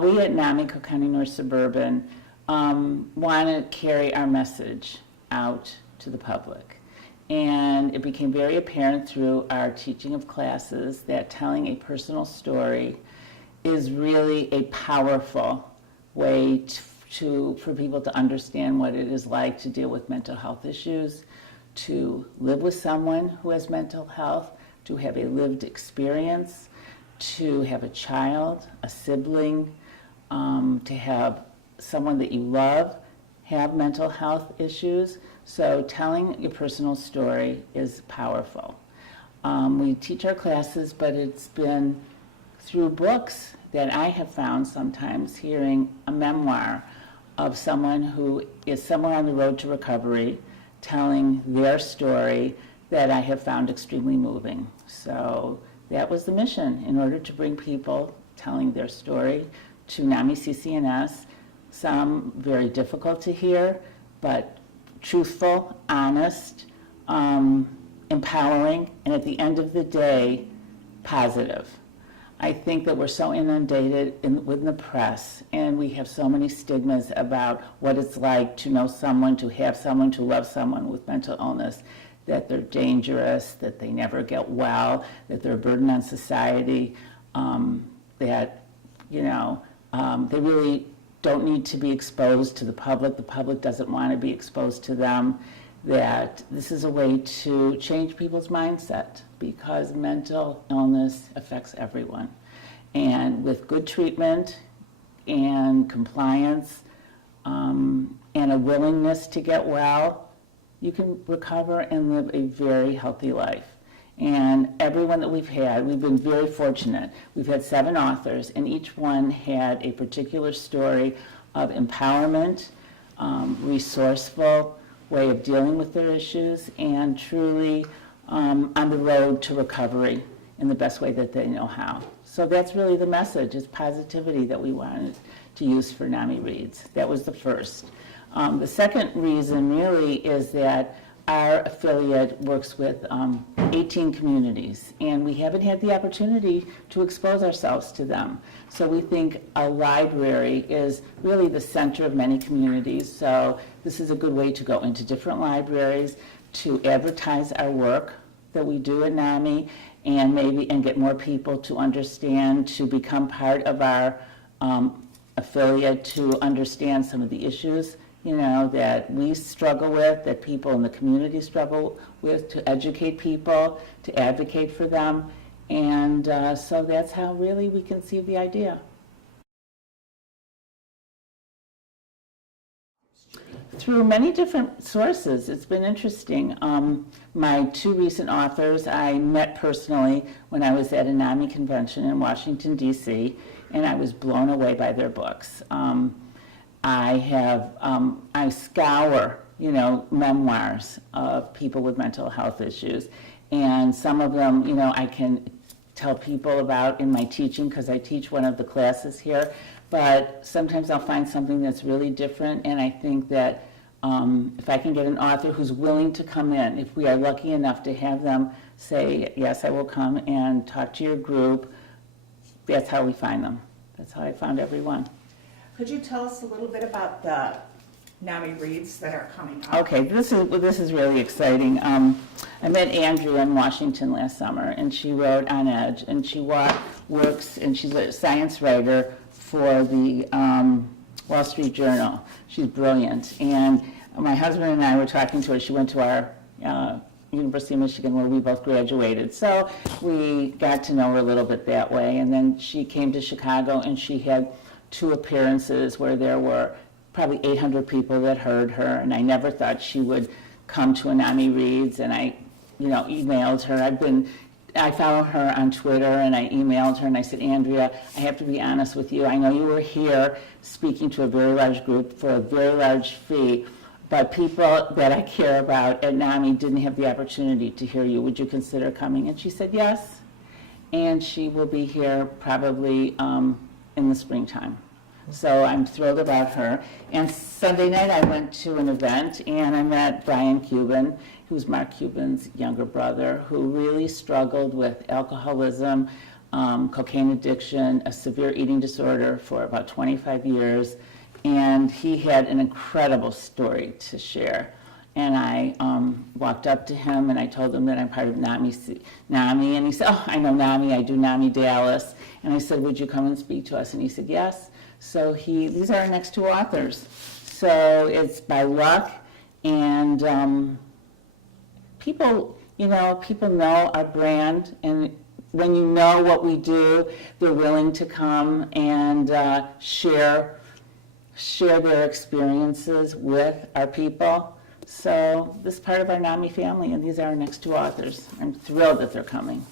We at NAMI Cook North Suburban want to carry our message out to the public. And it became very apparent through our teaching of classes that telling a personal story is really a powerful way for people to understand what it is like to deal with mental health issues, to live with someone who has mental health, to have a lived experience, to have a child, a sibling, to have someone that you love have mental health issues. So telling your personal story is powerful. We teach our classes, but it's been through books that I have found sometimes hearing a memoir of someone who is somewhere on the road to recovery, telling their story, that I have found extremely moving. So that was the mission, in order to bring people telling their story to NAMI CCNS, some very difficult to hear, but truthful, honest, empowering, and at the end of the day, positive. I think that we're so inundated with the press, and we have so many stigmas about what it's like to know someone, to have someone, to love someone with mental illness, that they're dangerous, that they never get well, that they're a burden on society, that, they really don't need to be exposed to the public doesn't want to be exposed to them, that this is a way to change people's mindset, because mental illness affects everyone. And with good treatment and compliance and a willingness to get well, you can recover and live a very healthy life. And everyone that we've had, we've been very fortunate. We've had 7 authors, and each one had a particular story of empowerment, resourceful way of dealing with their issues, and truly on the road to recovery in the best way that they know how. So that's really the message, is positivity that we wanted to use for NAMI Reads. That was the first. The second reason really is that our affiliate works with 18 communities, and we haven't had the opportunity to expose ourselves to them. So we think a library is really the center of many communities, so this is a good way to go into different libraries, to advertise our work that we do at NAMI, and get more people to understand, to become part of our affiliate, to understand some of the issues that we struggle with, that people in the community struggle with, to educate people, to advocate for them. And so that's how really we conceived the idea. Through many different sources. It's been interesting. My 2 recent authors I met personally when I was at a NAMI convention in Washington, D.C., and I was blown away by their books. I scour, memoirs of people with mental health issues, and some of them, I can tell people about in my teaching, because I teach one of the classes here, but sometimes I'll find something that's really different, and I think that if I can get an author who's willing to come in, if we are lucky enough to have them say, yes, I will come and talk to your group, that's how we find them. That's how I found everyone. Could you tell us a little bit about the NAMI Reads that are coming up? Okay, this is really exciting. I met Andrea in Washington last summer, and she wrote On Edge, and she works, and she's a science writer for the Wall Street Journal. She's brilliant, and my husband and I were talking to her. She went to our University of Michigan, where we both graduated. So we got to know her a little bit that way, and then she came to Chicago, and she had 2 appearances where there were probably 800 people that heard her, and I never thought she would come to a NAMI Reads, and I emailed her. I follow her on Twitter, and I emailed her, and I said, Andrea, I have to be honest with you. I know you were here speaking to a very large group for a very large fee, but people that I care about at NAMI didn't have the opportunity to hear you. Would you consider coming? And she said yes, and she will be here probably in the springtime. So I'm thrilled about her. And Sunday night I went to an event, and I met Brian Cuban, who's Mark Cuban's younger brother, who really struggled with alcoholism, cocaine addiction, a severe eating disorder for about 25 years, and he had an incredible story to share. And I walked up to him and I told him that I'm part of NAMI, and he said, oh, I know NAMI, I do NAMI Dallas. And I said, would you come and speak to us? And he said, yes. So these are our next two authors. So it's by luck, and people know our brand, and when you know what we do, they're willing to come and share their experiences with our people. So this is part of our NAMI family, and these are our next two authors. I'm thrilled that they're coming.